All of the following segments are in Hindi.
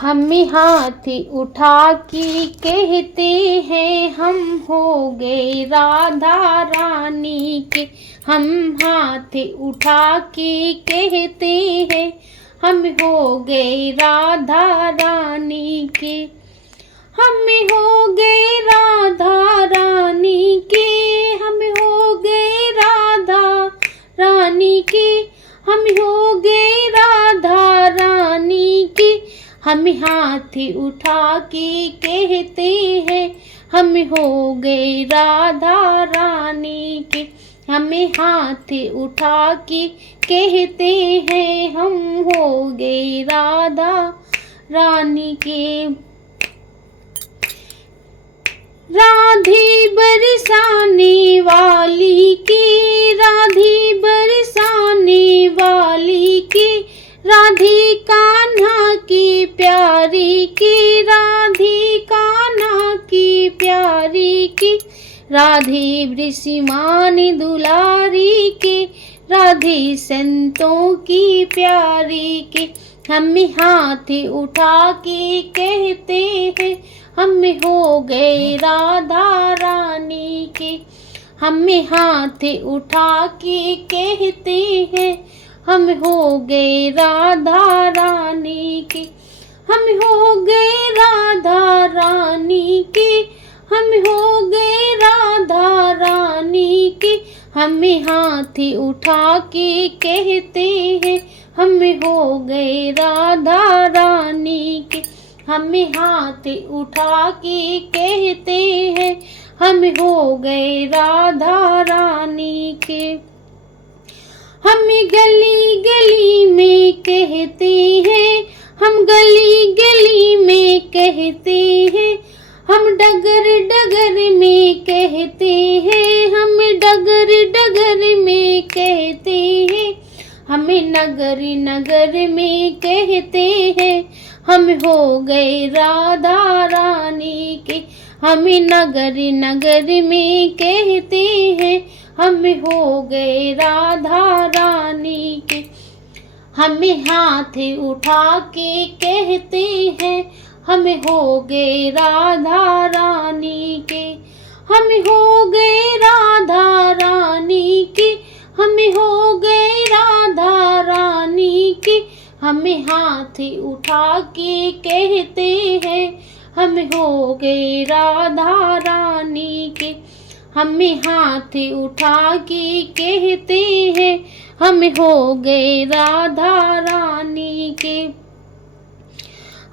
हम हाथ उठा के कहते हैं हम हो गए राधा रानी के। हम हाथ उठा के कहते हैं हम हो गए राधा रानी के। हम हो गए राधा रानी के। हम हो गए राधा रानी के। हम हो गए राधा रानी के। हम हाथ उठा के कहते हैं हम हो गए राधा रानी के। हम हाथ उठा के कहते हैं हम हो गए राधा रानी के। राधे बरसाने वाली की, राधे बरसाने वाली की, राधे कान्हा की प्यारी की, राधे कान्हा की प्यारी की, राधे वृषिमान दुलारी के, राधे संतों की प्यारी के। हम हाथ उठा के कहते हैं हम हो गए राधा रानी के। हम हाथ उठा के कहते हैं हम हो गए राधा रानी के। हम हो गए राधा रानी के। हम हो गए राधा रानी के। हम हाथ उठा के कहते हैं हम हो गए राधा रानी के। हम हाथ उठा के कहते हैं हम हो गए राधा रानी के। हम गली गली में कहते हैं, हम गली गली में कहते हैं, हम डगर डगर में कहते हैं, हम डगर डगर में कहते हैं, हमें नगर नगर में कहते हैं हम हो गए राधा रानी के। हमें नगर नगर में कहते हैं हम हो गए राधा रानी के। हमें हाथ उठा के कहते हैं हम हो गए राधा रानी के। हम हो गए राधा रानी के। हम हो गए राधा रानी के। हमें हाथ उठा के कहते हैं हम हो गए राधा रानी के। हमें हाथ उठा के कहते हैं हम हो गए राधा रानी के।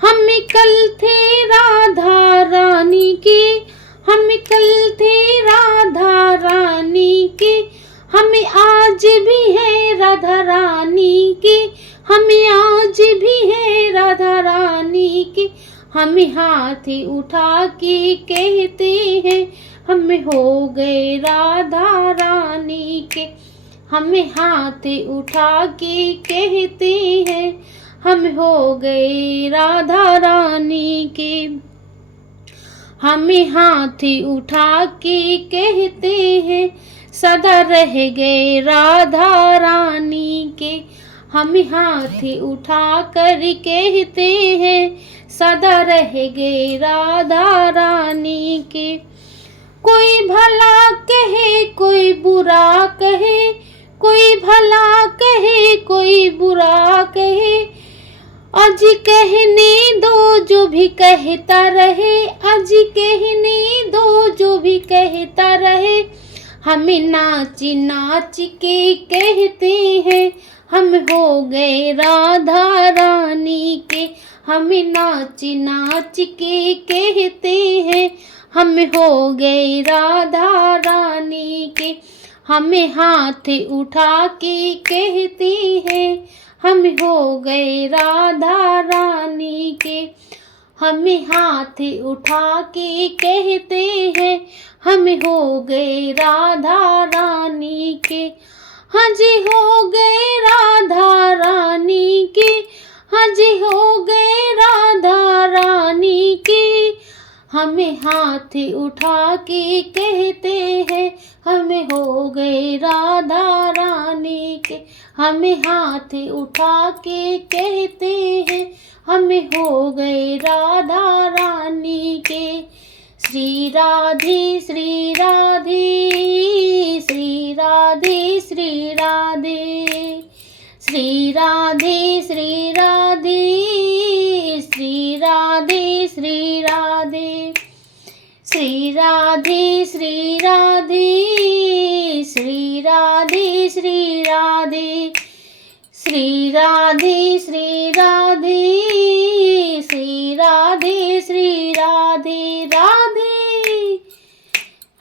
हम कल थे राधा रानी के। हम कल थे राधा रानी के। हमें आज भी है राधा रानी के। हमें आज भी है राधा रानी के। हम हाथ उठा के कहते हैं हम हो गए राधा रानी के। हम हाथ उठा के कहते हैं हम हो गए राधा रानी के। हम हाथ उठा के कहते हैं सदा रह गए राधा रानी के। हम हाथ उठा कर कहते हैं सदा रह गए राधा रानी के। कोई भला कहे कोई बुरा कहे, कोई भला कहे कोई बुरा कहे, आज कहने दो जो भी कहता रहे, आज कहने दो जो भी कहता रहे। हमें नाच नाच के कहते हैं हम हो गए राधा रानी के। हमें नाच नाच के कहते हैं हम हो गए राधा रानी के। हमें हाथ उठा के कहते हैं हम हो गए राधा रानी के। हमें हाथ उठा के कहते हैं हम हो गए राधा रानी के। हाँ जी हो गए राधा रानी के। हाँ जी हो गए राधा रानी के। हमें हाथ उठा के कहते हैं हमें हो गए राधा रानी के। हमें हाथ उठा के कहते हैं हमें हो गए राधा रानी के। श्री राधे श्री राधे श्री राधे श्री राधे श्री राधे श्री राधे श्री राधे श्री राधे श्री राधे श्री राधे श्री राधे श्री राधे श्री राधे श्री राधे श्री राधे श्री राधे राधे।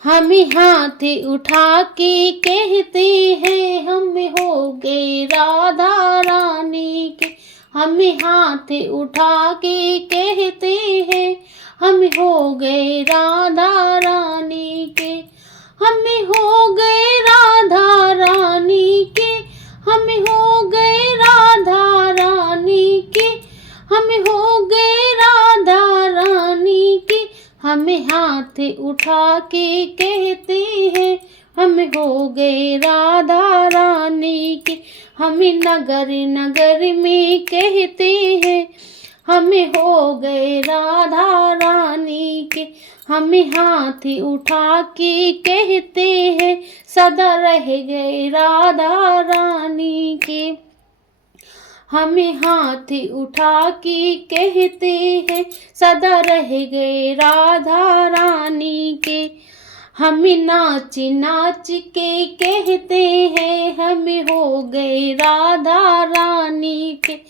हमें हाथ उठा के कहते हैं हमें हो गए राधा रानी के। हमें हाथ उठा के कहते हैं हमें हो गए राधा रानी के। हमें हो गए राधा रानी के। हमें हो गए राधा रानी के। हमें हो गए राधा रानी के। हमें हाथ उठा के कहते हैं हमें हो गए राधा रानी के। हमें नगर नगर में कहते हैं हमें हो गए राधा रानी के। हमें हाथ उठा के कहते हैं सदा रह गए राधा रानी के। हमें हाथ उठा के कहते हैं सदा रह गए राधा रानी के। हमें नाच नाच के कहते हैं हमें हो गए राधा रानी के।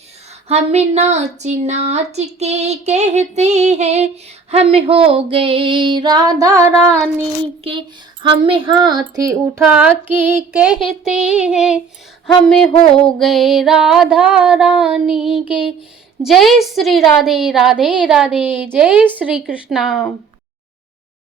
हमें नाच नाच के कहते हैं हमें हो गए राधा रानी के। हमें हाथ उठा के कहते हैं हमें हो गए राधा रानी के। जय श्री राधे राधे राधे जय श्री कृष्णा।